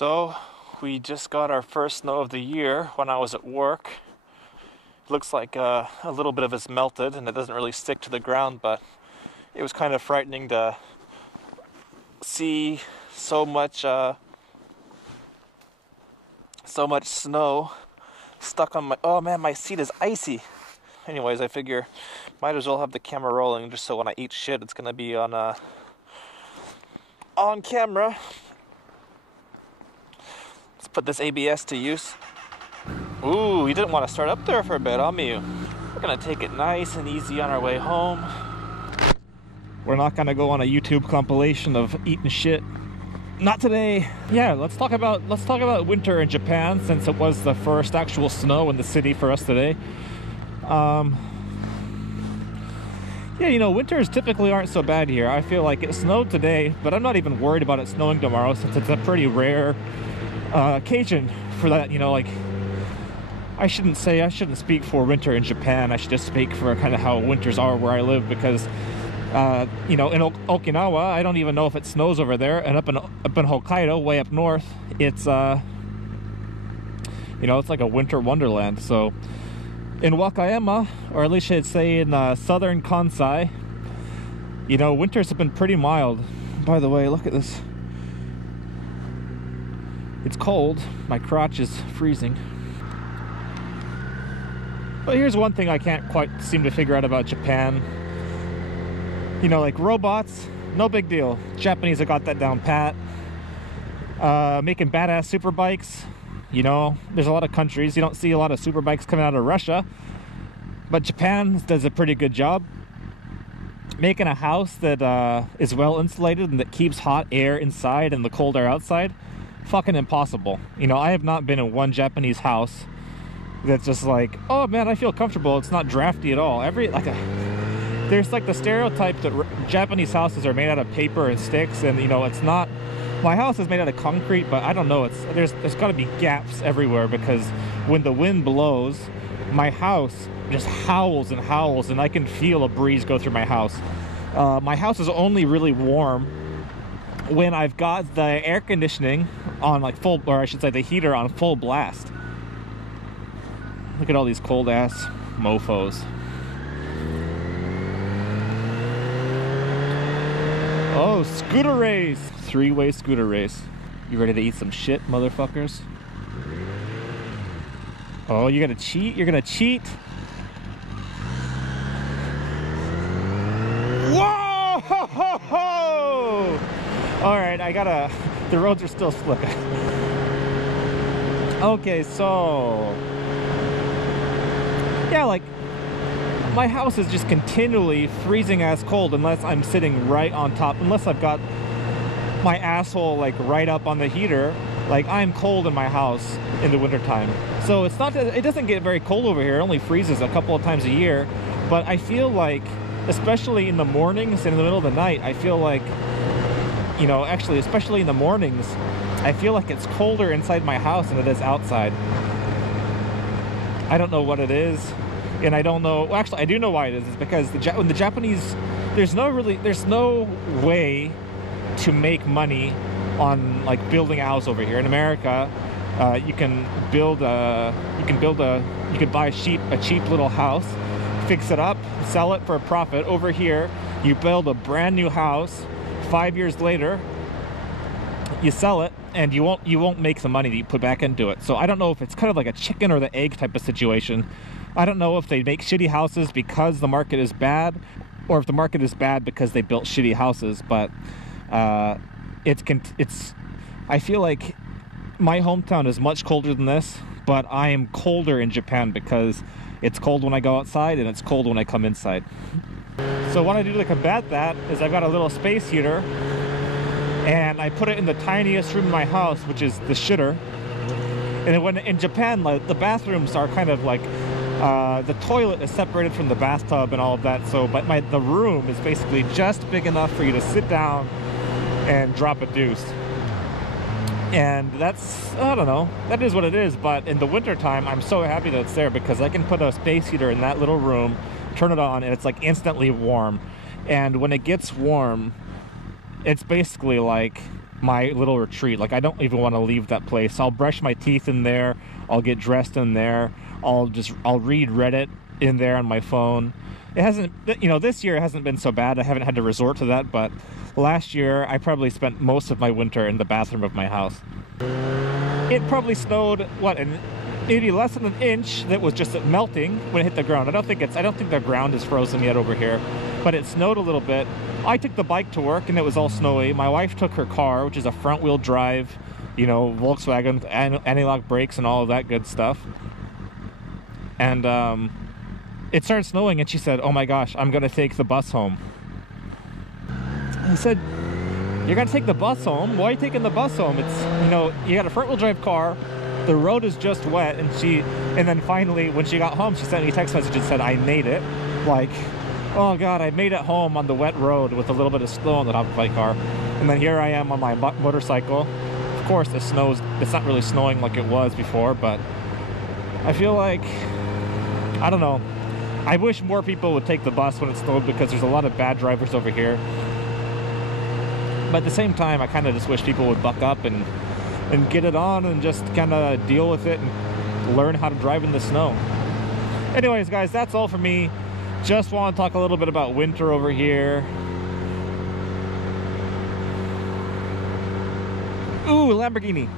So we just got our first snow of the year when I was at work. Looks like a little bit of it's melted and it doesn't really stick to the ground, but it was kind of frightening to see so much snow stuck on my, oh man, my seat is icy. Anyways, I figure might as well have the camera rolling just so when I eat shit it's gonna be on camera. Let's put this ABS to use. Ooh, you didn't want to start up there for a bit, huh, Miu? We're gonna take it nice and easy on our way home. We're not gonna go on a YouTube compilation of eating shit. Not today. Yeah, let's talk about winter in Japan, since it was the first actual snow in the city for us today. Yeah, you know, winters typically aren't so bad here. I feel like it snowed today, but I'm not even worried about it snowing tomorrow, since it's a pretty rare occasion for that. You know, like, I shouldn't speak for winter in Japan. I should just speak for kind of how winters are where I live, because you know, in Okinawa, I don't even know if it snows over there, and up in Hokkaido, way up north, it's you know, it's like a winter wonderland. So in Wakayama, or at least I'd say in southern Kansai, you know, winters have been pretty mild. By the way, look at this. It's cold. My crotch is freezing. But here's one thing I can't quite seem to figure out about Japan. You know, like robots, no big deal. Japanese have got that down pat. Making badass super bikes. You know, there's a lot of countries, you don't see a lot of super bikes coming out of Russia, but Japan does a pretty good job making a house that is well insulated and that keeps hot air inside and the cold air outside. Fucking impossible. You know, I have not been in one Japanese house that's just like, oh man, I feel comfortable, it's not drafty at all. There's like the stereotype that Japanese houses are made out of paper and sticks, and you know, it's not. My house is made out of concrete, but I don't know, there's got to be gaps everywhere, because when the wind blows, my house just howls and howls, and I can feel a breeze go through my house. My house is only really warm when I've got the air conditioning on like full, or I should say the heater on full blast. Look at all these cold ass mofos. Oh, scooter race! Three-way scooter race. You ready to eat some shit, motherfuckers? Oh, you gotta cheat? You're gonna cheat? Whoa! Ho, ho, ho! Alright, the roads are still slick. Okay, so yeah, like, my house is just continually freezing ass cold unless I'm sitting right on top, unless I've got my asshole like right up on the heater. Like, I'm cold in my house in the wintertime. So it doesn't get very cold over here. It only freezes a couple of times a year. But I feel like, especially in the mornings and in the middle of the night, I feel like, you know, actually, especially in the mornings, I feel like it's colder inside my house than it is outside. I don't know what it is. And I don't know, well, actually I do know why it is. It's because when the Japanese, there's no way to make money on like building a house over here. In America, you can buy a cheap little house, fix it up, sell it for a profit. Over here, you build a brand new house, 5 years later, you sell it, and you won't make the money that you put back into it. So I don't know if it's kind of like a chicken or the egg type of situation. I don't know if they make shitty houses because the market is bad, or if the market is bad because they built shitty houses. But I feel like my hometown is much colder than this, but I am colder in Japan because it's cold when I go outside and it's cold when I come inside. So what I do to combat that is I've got a little space heater, and I put it in the tiniest room in my house, which is the shitter. And when in Japan, like, the bathrooms are kind of like, the toilet is separated from the bathtub and all of that. So, but the room is basically just big enough for you to sit down and drop a deuce. And that's, I don't know, that is what it is. But in the wintertime, I'm so happy that it's there, because I can put a space heater in that little room, turn it on, and it's like instantly warm. And when it gets warm, it's basically like my little retreat. Like, I don't even want to leave that place. I'll brush my teeth in there, I'll get dressed in there, I'll read Reddit in there on my phone. It hasn't, you know, this year it hasn't been so bad. I haven't had to resort to that, but last year I probably spent most of my winter in the bathroom of my house. It probably snowed, what, maybe less than an inch that was just melting when it hit the ground. I don't think the ground is frozen yet over here, but it snowed a little bit. I took the bike to work and it was all snowy. My wife took her car, which is a front wheel drive, you know, Volkswagen with anti-lock brakes and all of that good stuff. And it started snowing and she said, "Oh my gosh, I'm gonna take the bus home." I said, "You're gonna take the bus home? Why are you taking the bus home? It's, you know, you got a front wheel drive car, the road is just wet." And then finally when she got home, she sent me a text message and said, "I made it." Like, oh God, I made it home on the wet road with a little bit of snow on the top of my car. And then here I am on my motorcycle. Of course it's not really snowing like it was before, but I feel like, I don't know, I wish more people would take the bus when it snowed, because there's a lot of bad drivers over here. But at the same time, I kind of just wish people would buck up and get it on and just kind of deal with it and learn how to drive in the snow. Anyways, guys, that's all for me. Just want to talk a little bit about winter over here. Ooh, Lamborghini.